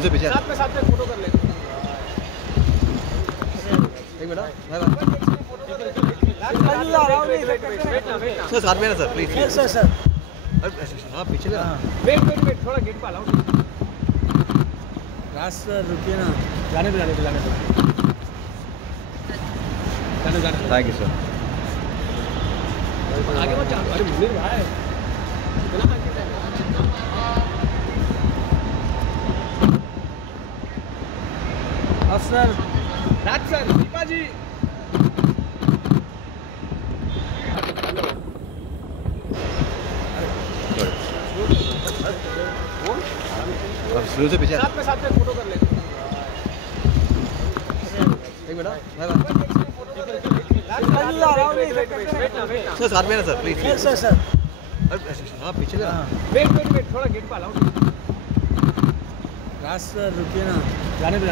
से पीछे साथ में फोटो कर लेते हैं। एक मिनट सर, साथ में ना सर, प्लीज सर हाँ पीछे ना। वेट थोड़ा गेट पे लाओ। राज सर रुकिए ना, जाने दो थैंक यू सर। आगे मत जाओ। अरे मुनीर भाई इतना आगे सर राज सर दीपा जी शुरू से पीछे साथ में फोटो कर लेते हैं। एक मिनट सर, साथ में ना सर, प्लीज सर हाँ पीछे ना। वेट थोड़ा गेट पे लाओ। राज सर रुकिए ना, जाने दो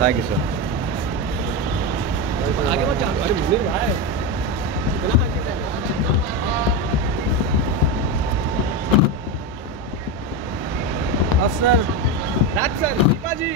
थैंक यू सर। आगे मत जाओ। अरे मुनीर भाई इतना आगे सर राज सर दीपा जी